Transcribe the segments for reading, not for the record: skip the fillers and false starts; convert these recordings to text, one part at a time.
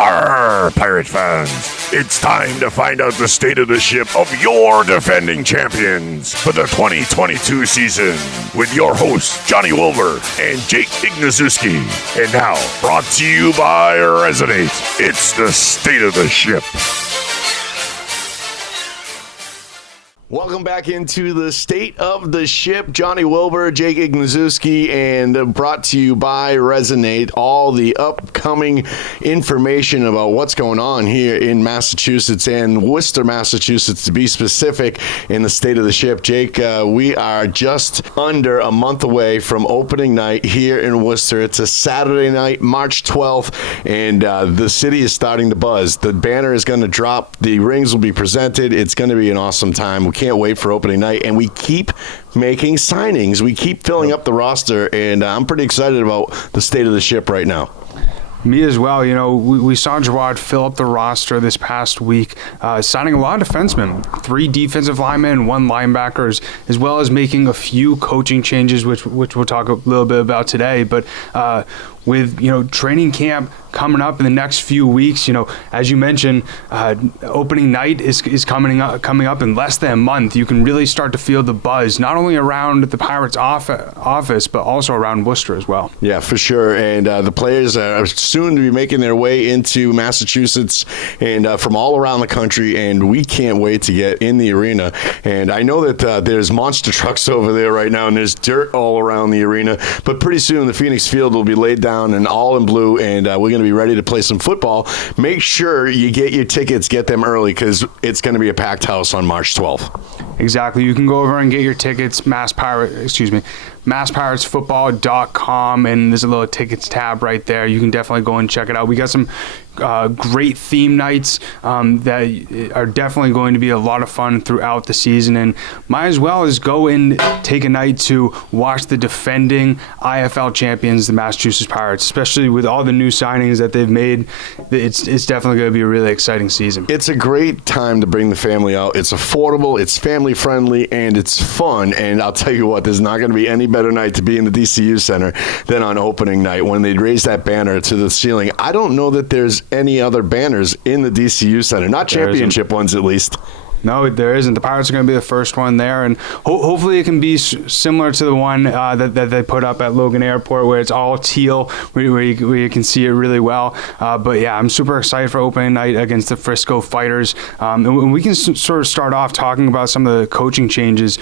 Arr, Pirate fans, it's time to find out the state of the ship of your defending champions for the 2022 season with your hosts, Johnny Wilbur and Jake Ignaszewski. And now, brought to you by Resonate, it's the state of the ship. Welcome back into the state of the ship. Johnny Wilbur, Jake Ignaszewski, and brought to you by Resonate. All the upcoming information about what's going on here in Massachusetts and Worcester, Massachusetts, to be specific, in the state of the ship. Jake, we are just under a month away from opening night here in Worcester. It's a Saturday night, March 12th, and the city is starting to buzz. The banner is going to drop. The rings will be presented. It's going to be an awesome time. We can't wait for opening night, and we keep making signings. We keep filling up the roster, and I'm pretty excited about the state of the ship right now. Me as well. You know, we saw Jawad fill up the roster this past week, signing a lot of defensemen, 3 defensive linemen and 1 linebackers, as well as making a few coaching changes, which we'll talk a little bit about today. But with, training camp coming up in the next few weeks, as you mentioned, opening night is coming up in less than a month. You can really start to feel the buzz, not only around the Pirates' office, but also around Worcester as well. Yeah, for sure. And the players are soon to be making their way into Massachusetts and from all around the country, and we can't wait to get in the arena. And I know that there's monster trucks over there right now, and there's dirt all around the arena, but pretty soon the Phoenix Field will be laid down and all in blue, and we're going to be ready to play some football. Make sure you get your tickets, get them early, because it's going to be a packed house on March 12th. Exactly. You can go over and get your tickets, masspirates.football.com, and there's a little tickets tab right there. You can definitely go and check it out. We got some great theme nights that are definitely going to be a lot of fun throughout the season, and might as well as go and take a night to watch the defending IFL champions, the Massachusetts Pirates, especially with all the new signings that they've made. It's definitely going to be a really exciting season. It's a great time to bring the family out. It's affordable, it's family friendly, and it's fun. And I'll tell you what, there's not going to be any better night to be in the DCU Center than on opening night when they raise that banner to the ceiling. I don't know that there's any other banners in the DCU Center, not championship ones at least. No, there isn't. The Pirates are going to be the first one there, and hopefully it can be similar to the one that they put up at Logan Airport, where it's all teal, where you can see it really well. But yeah, I'm super excited for opening night against the Frisco Fighters. And we can sort of start off talking about some of the coaching changes.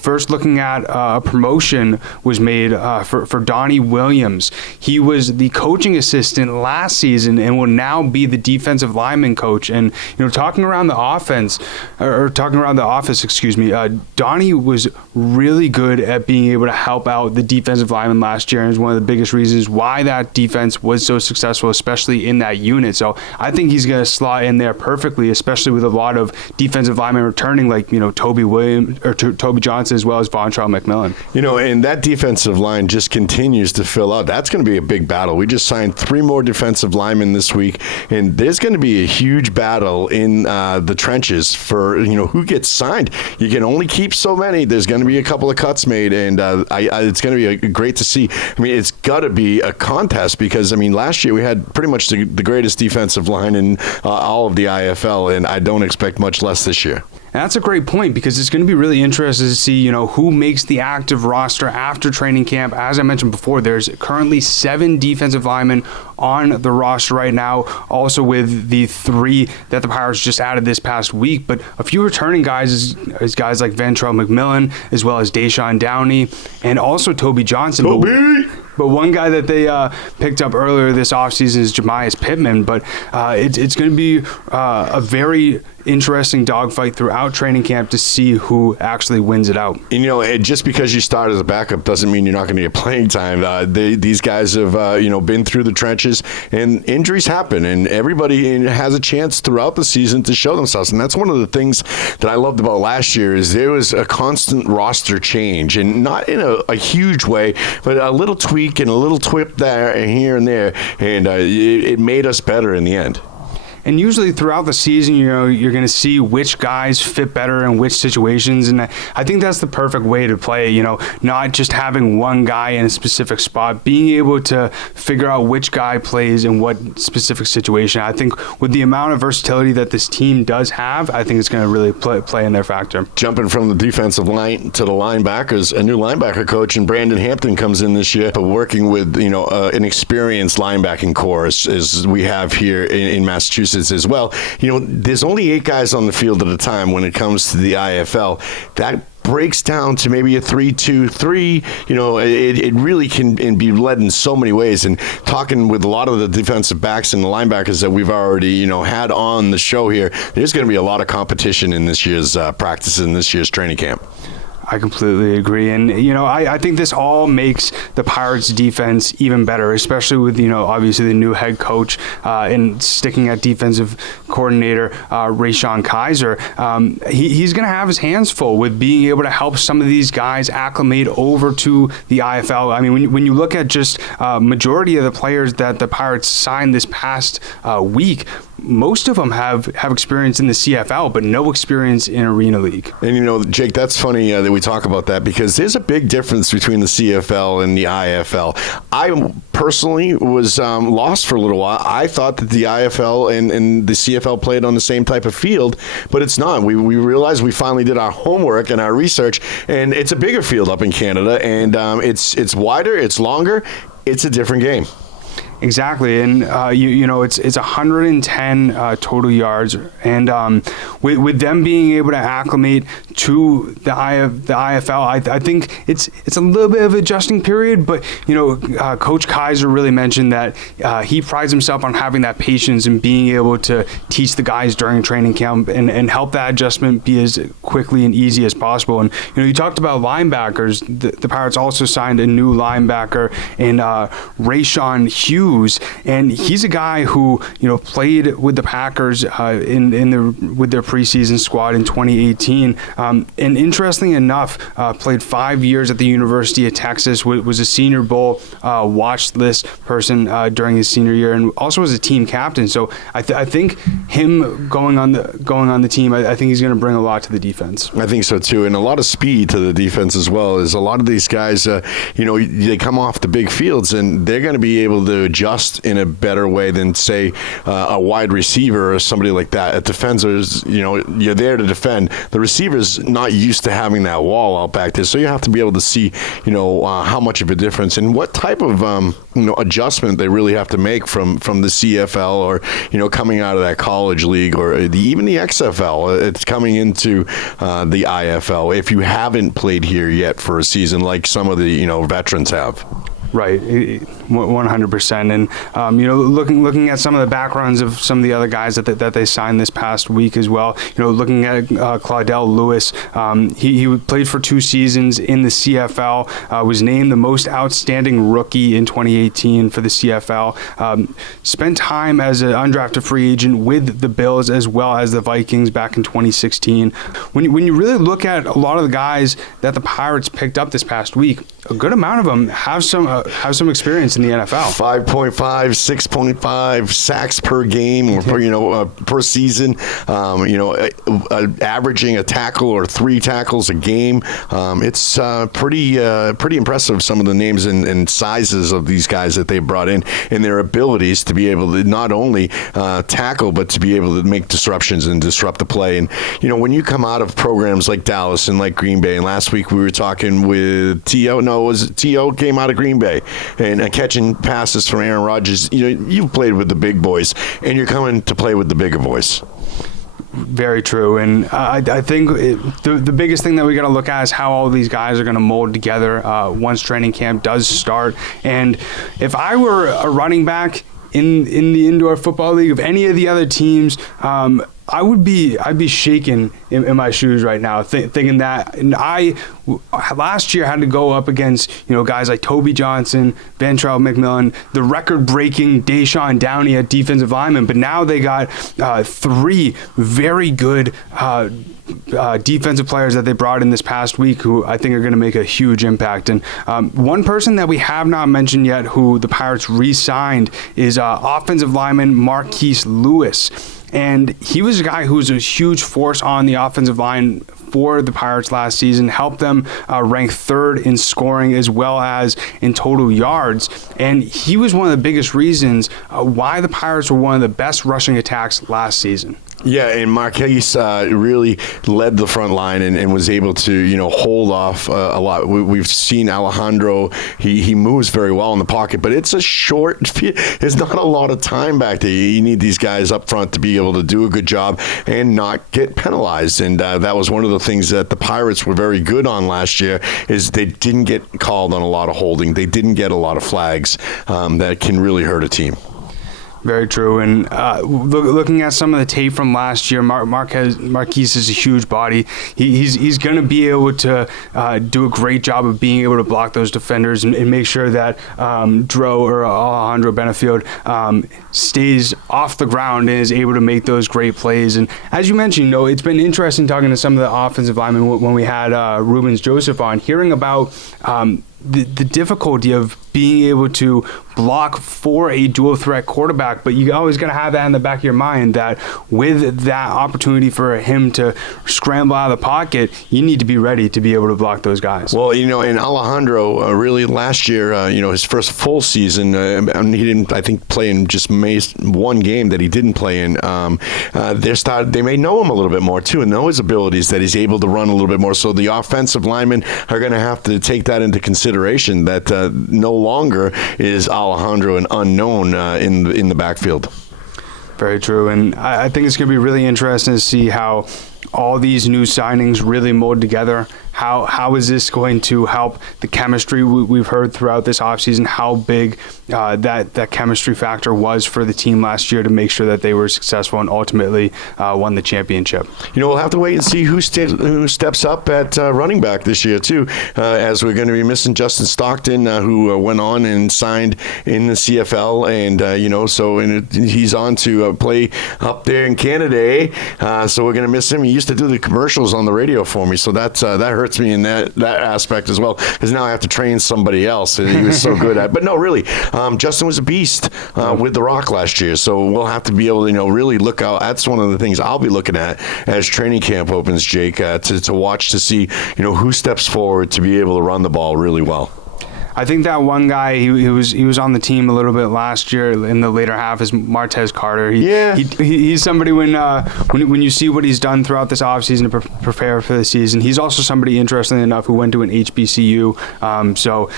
First, looking at a promotion was made for Donnie Williams. He was the coaching assistant last season and will now be the defensive lineman coach. And talking around the office, Donnie was really good at being able to help out the defensive linemen last year, and is one of the biggest reasons why that defense was so successful, especially in that unit. So I think he's going to slot in there perfectly, especially with a lot of defensive linemen returning, like Toby Johnson, as well as Vontrell McMillan. And that defensive line just continues to fill out. That's going to be a big battle. We just signed 3 more defensive linemen this week, and there's going to be a huge battle in the trenches for who gets signed. You can only keep so many. There's going to be a couple of cuts made, and it's going to be great to see. It's got to be a contest because last year we had pretty much the greatest defensive line in all of the IFL, and I don't expect much less this year. And that's a great point, because it's going to be really interesting to see, who makes the active roster after training camp. As I mentioned before, there's currently 7 defensive linemen on the roster right now, also with the 3 that the Pirates just added this past week. But a few returning guys is guys like Vontrell McMillan, as well as Deshaun Downey, and also Toby Johnson. But one guy that they picked up earlier this offseason is Jemias Pittman. But it's going to be a very interesting dogfight throughout training camp to see who actually wins it out. Just because you start as a backup doesn't mean you're not going to get playing time. These guys have been through the trenches, and injuries happen, and everybody has a chance throughout the season to show themselves. And that's one of the things that I loved about last year is there was a constant roster change, and not in a huge way, but a little tweak and a little twip there and here and there, and it made us better in the end. And usually throughout the season, you're going to see which guys fit better in which situations. And I think that's the perfect way to play, not just having one guy in a specific spot, being able to figure out which guy plays in what specific situation. I think with the amount of versatility that this team does have, I think it's going to really play in their factor. Jumping from the defensive line to the linebackers, a new linebacker coach in Brandon Hampton comes in this year, working with an experienced linebacking core as we have here in Massachusetts as well. There's only 8 guys on the field at a time when it comes to the IFL. That breaks down to maybe a 3-2-3. It really can be led in so many ways. And talking with a lot of the defensive backs and the linebackers that we've already had on the show here, there's going to be a lot of competition in this year's practice and this year's training camp. I completely agree. And, I think this all makes the Pirates defense even better, especially with, obviously the new head coach and sticking at defensive coordinator Rashawn Kaiser. He's going to have his hands full with being able to help some of these guys acclimate over to the IFL. I mean, when you look at just majority of the players that the Pirates signed this past week, most of them have experience in the CFL, but no experience in Arena League. And, Jake, that's funny that we talk about that because there's a big difference between the CFL and the IFL. I personally was lost for a little while. I thought that the IFL and the CFL played on the same type of field, but it's not. We realized we finally did our homework and our research, and it's a bigger field up in Canada, and it's wider, it's longer, it's a different game. Exactly, and it's 110 total yards, and with them being able to acclimate to the IFL, I think it's a little bit of an adjusting period. But Coach Kaiser really mentioned that he prides himself on having that patience and being able to teach the guys during training camp and help that adjustment be as quickly and easy as possible. And you talked about linebackers. The Pirates also signed a new linebacker in Rashawn Hughes. And he's a guy who played with the Packers with their preseason squad in 2018. And interestingly enough, played 5 years at the University of Texas. Was a Senior Bowl watch list person during his senior year, and also was a team captain. So I think him going on the team, I think he's going to bring a lot to the defense. I think so too, and a lot of speed to the defense as well. As a lot of these guys, they come off the big fields and they're going to be able to adjust in a better way than, say, a wide receiver or somebody like that. A defender's, you're there to defend. The receiver's not used to having that wall out back there, so you have to be able to see, how much of a difference and what type of, adjustment they really have to make from the CFL or, coming out of that college league or even the XFL. It's coming into the IFL if you haven't played here yet for a season like some of the, veterans have. Right, 100%. And looking at some of the backgrounds of some of the other guys that they signed this past week as well. Looking at Claudell Lewis, he played for 2 seasons in the CFL. Was named the most outstanding rookie in 2018 for the CFL. Spent time as an undrafted free agent with the Bills as well as the Vikings back in 2016. When you really look at a lot of the guys that the Pirates picked up this past week, a good amount of them have some experience in the NFL. 5.5, 6.5 sacks per game or per season. Averaging a tackle or 3 tackles a game. It's pretty impressive. Some of the names and sizes of these guys that they brought in and their abilities to be able to not only tackle but to be able to make disruptions and disrupt the play. And when you come out of programs like Dallas and like Green Bay, and last week we were talking with T.O. came out of Green Bay and catching passes from Aaron Rodgers. You've played with the big boys, and you're coming to play with the bigger boys. Very true, and I think the biggest thing that we got to look at is how all these guys are going to mold together once training camp does start. And if I were a running back in the indoor football league of any of the other teams, I'd be shaking in my shoes right now, thinking that. And I last year had to go up against guys like Toby Johnson, Ventrell McMillan, the record-breaking Deshaun Downey at defensive lineman. But now they got 3 very good defensive players that they brought in this past week who I think are going to make a huge impact. And one person that we have not mentioned yet who the Pirates re-signed is offensive lineman Marquise Lewis. And he was a guy who was a huge force on the offensive line for the Pirates last season, helped them rank third in scoring as well as in total yards. And he was one of the biggest reasons why the Pirates were one of the best rushing attacks last season. Yeah, and Marquez really led the front line and was able to, hold off a lot. We've seen Alejandro; he moves very well in the pocket, but it's a short. There's not a lot of time back there. You need these guys up front to be able to do a good job and not get penalized. And that was one of the things that the Pirates were very good on last year. Is they didn't get called on a lot of holding. They didn't get a lot of flags that can really hurt a team. Very true. And looking at some of the tape from last year, Marquez is a huge body. He's going to be able to do a great job of being able to block those defenders and make sure that Dro or Alejandro Benefield stays off the ground and is able to make those great plays. And as you mentioned, it's been interesting talking to some of the offensive linemen when we had Rubens Joseph on, hearing about the difficulty of being able to block for a dual threat quarterback, but you always got to have that in the back of your mind that with that opportunity for him to scramble out of the pocket, you need to be ready to be able to block those guys. Well, and Alejandro really last year, his first full season, he didn't, I think, play in just one game that he didn't play in. They may know him a little bit more too, and know his abilities that he's able to run a little bit more. So the offensive linemen are going to have to take that into consideration that no longer is Alejandro an unknown in the backfield. Very true, and I think it's going to be really interesting to see how all these new signings really mold together. How is this going to help the chemistry? We've heard throughout this offseason how big that chemistry factor was for the team last year to make sure that they were successful and ultimately won the championship. We'll have to wait and see who steps up at running back this year too, as we're going to be missing Justin Stockton, who went on and signed in the CFL, and he's on to play up there in Canada. So we're going to miss him. He used to do the commercials on the radio for me, so that hurts me in that aspect as well, because now I have to train somebody else, and he was so good at. But no, really, Justin was a beast with the Rock last year, so we'll have to be able to really look out. That's one of the things I'll be looking at as training camp opens, Jake, to watch to see who steps forward to be able to run the ball really well. I think that one guy, he was on the team a little bit last year in the later half, is Martez Carter. He's somebody when you see what he's done throughout this offseason to prepare for the season, he's also somebody, interestingly enough, who went to an HBCU. So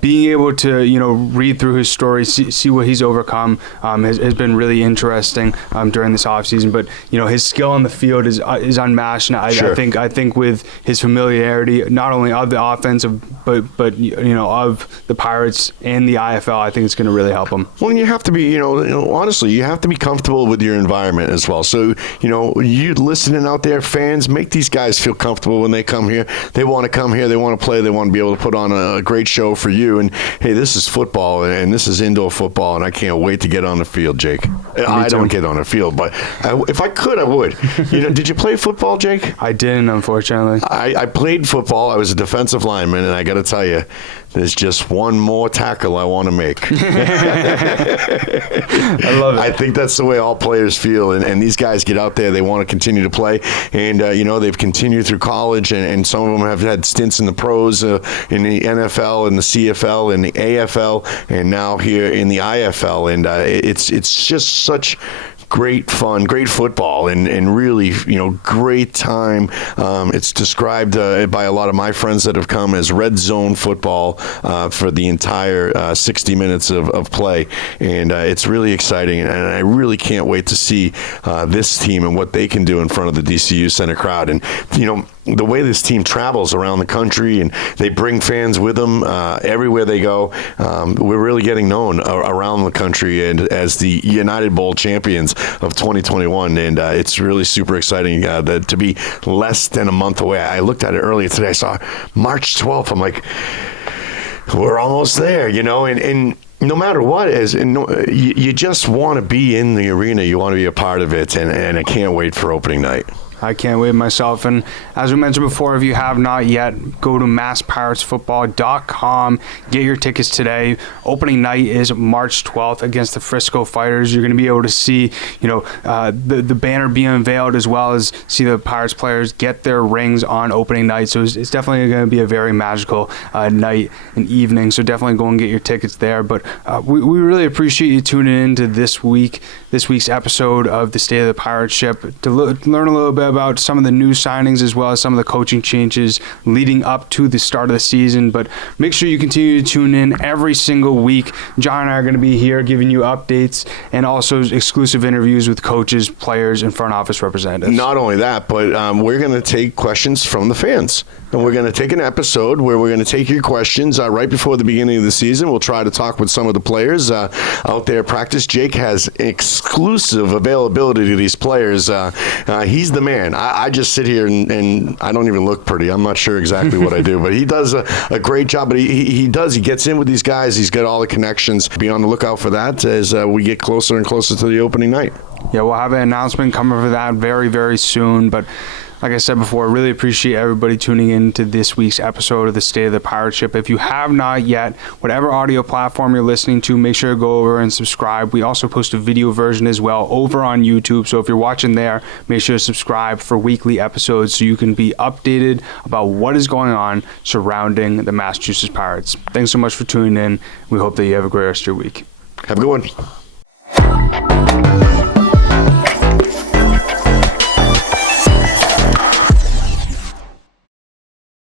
being able to read through his story, see what he's overcome has been really interesting during this offseason. But his skill on the field is unmatched. And I think with his familiarity, not only of the offensive, but of the Pirates and the IFL, I think it's going to really help them. Well, you have to be, honestly, you have to be comfortable with your environment as well. So, you listening out there, fans, make these guys feel comfortable when they come here. They want to come here. They want to play. They want to be able to put on a great show for you. And, hey, this is football, and this is indoor football, and I can't wait to get on the field, Jake. I don't get on the field, but if I could, I would. Did you play football, Jake? I didn't, unfortunately. I played football. I was a defensive lineman, and I got to tell you, there's just one more tackle I want to make. I love it. I think that's the way all players feel, and these guys get out there, they want to continue to play, and they've continued through college, and some of them have had stints in the pros, in the NFL, and the CFL, and the AFL, and now here in the IFL, and it's just such great fun, great football, and really, great time. It's described by a lot of my friends that have come as red zone football for the entire 60 minutes of play, and it's really exciting, and I really can't wait to see this team and what they can do in front of the DCU Center crowd. And, the way this team travels around the country, and they bring fans with them everywhere they go, we're really getting known around the country and as the United Bowl champions of 2021, and it's really super exciting to be less than a month away. I looked at it earlier today. I saw March 12th. I'm like, we're almost there, and no matter what you just want to be in the arena. You want to be a part of it, and I can't wait for opening night. I can't wait myself. And as we mentioned before, if you have not yet, go to masspiratsfootball.com. Get your tickets today. Opening night is March 12th against the Frisco Fighters. You're going to be able to see, the banner being unveiled, as well as see the Pirates players get their rings on opening night. So it's definitely going to be a very magical night and evening. So definitely go and get your tickets there. But we really appreciate you tuning in to this week's episode of the State of the Pirate Ship to learn a little bit about some of the new signings, as well as some of the coaching changes leading up to the start of the season. But make sure you continue to tune in every single week. John and I are going to be here giving you updates and also exclusive interviews with coaches, players, and front office representatives. Not only that, but we're going to take questions from the fans. And we're going to take an episode where we're going to take your questions right before the beginning of the season. We'll try to talk with some of the players out there at practice. Jake has exclusive availability to these players. He's the man. I just sit here and I don't even look pretty. I'm not sure exactly what I do, but he does a great job. But he gets in with these guys. He's got all the connections. Be on the lookout for that as we get closer and closer to the opening night. Yeah, we'll have an announcement coming for that very, very soon. But like I said before, I really appreciate everybody tuning in to this week's episode of the State of the Pirate Ship. If you have not yet, whatever audio platform you're listening to, make sure to go over and subscribe. We also post a video version as well over on YouTube. So if you're watching there, make sure to subscribe for weekly episodes so you can be updated about what is going on surrounding the Massachusetts Pirates. Thanks so much for tuning in. We hope that you have a great rest of your week. Have a good one.